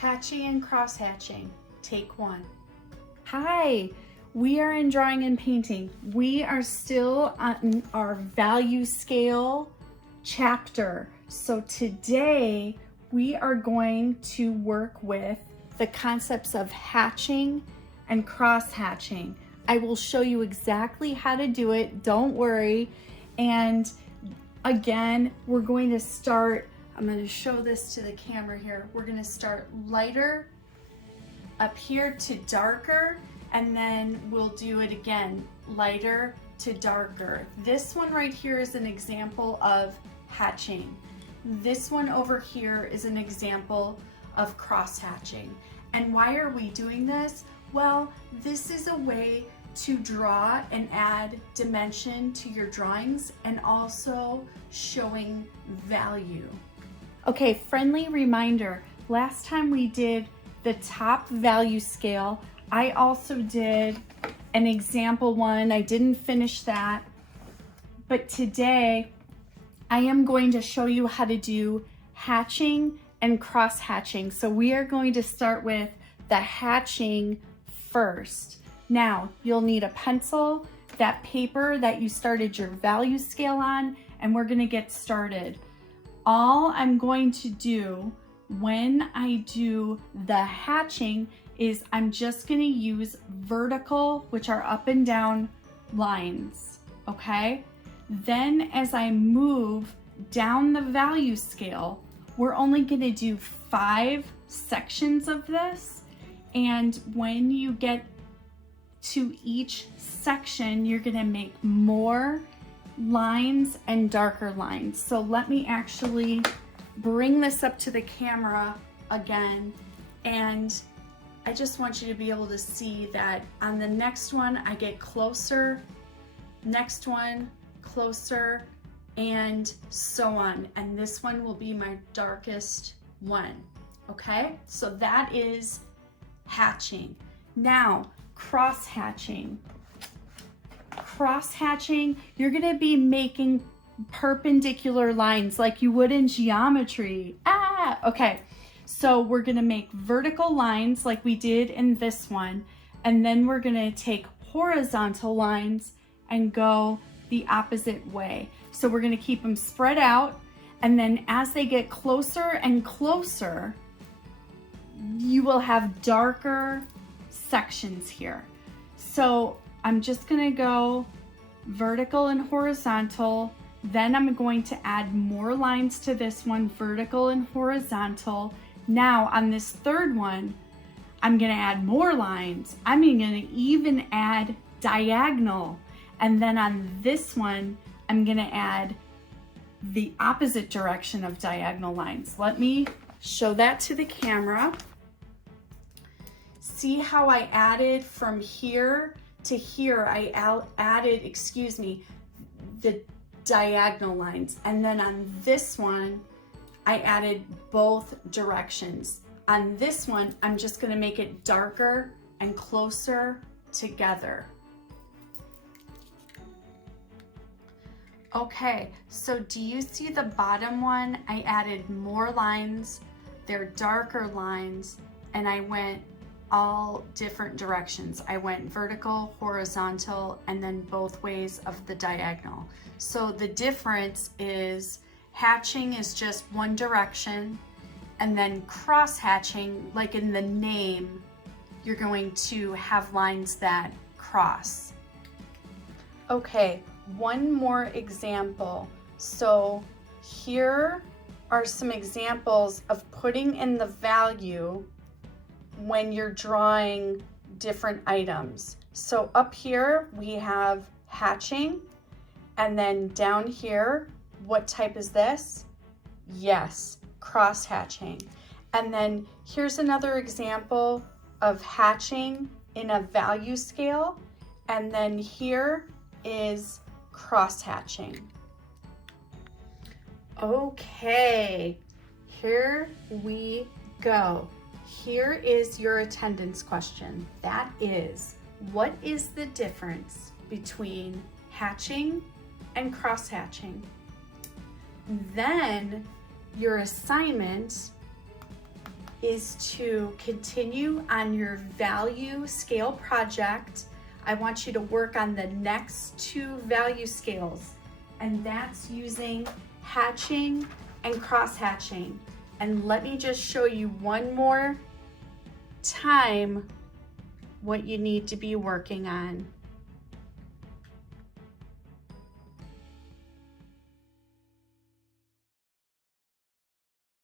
Hatching and cross-hatching, take one. Hi, we are in drawing and painting. We are still on our value scale chapter. So today we are going to work with the concepts of hatching and cross-hatching. I will show you exactly how to do it, don't worry. And again, we're going to start, I'm going to show this to the camera here. We're going to start lighter up here to darker, and then we'll do it again, lighter to darker. This one right here is an example of hatching. This one over here is an example of cross-hatching. And why are we doing this? Well, this is a way to draw and add dimension to your drawings and also showing value. Okay, friendly reminder, last time we did the top value scale. I also did an example one. I didn't finish that, but today I am going to show you how to do hatching and cross hatching. So we are going to start with the hatching first. Now you'll need a pencil, that paper that you started your value scale on, and we're gonna get started. All I'm going to do when I do the hatching is I'm just gonna use vertical, which are up and down lines, okay? Then as I move down the value scale, we're only gonna do 5 sections of this. And when you get to each section, you're gonna make more lines and darker lines. So let me actually bring this up to the camera again, and I just want you to be able to see that on the next one I get closer, next one closer, and so on. And this one will be my darkest one. Okay, so that is hatching. Now cross hatching. Cross hatching, you're gonna be making perpendicular lines like you would in geometry. Okay, so we're gonna make vertical lines like we did in this one, and then we're gonna take horizontal lines and go the opposite way. So we're gonna keep them spread out, and then as they get closer and closer, you will have darker sections here. So I'm just gonna go vertical and horizontal. Then I'm going to add more lines to this one, vertical and horizontal. Now on this third one, I'm gonna add more lines. I'm gonna even add diagonal. And then on this one, I'm gonna add the opposite direction of diagonal lines. Let me show that to the camera. See how I added from here to here, I added, the diagonal lines. And then on this one, I added both directions. On this one, I'm just gonna make it darker and closer together. Okay, so do you see the bottom one? I added more lines, they're darker lines, and I went all different directions. I went vertical, horizontal, and then both ways of the diagonal. So the difference is hatching is just one direction, and then cross hatching, like in the name, you're going to have lines that cross. Okay, one more example. So here are some examples of putting in the value when you're drawing different items. So up here we have hatching, and then down here, what type is this? Yes, cross hatching. And then here's another example of hatching in a value scale, and then here is cross hatching. Okay, here we go. Here is your attendance question. That is, what is the difference between hatching and cross hatching? Then your assignment is to continue on your value scale project. I want you to work on the next 2 value scales, and that's using hatching and cross hatching. And let me just show you one more time what you need to be working on.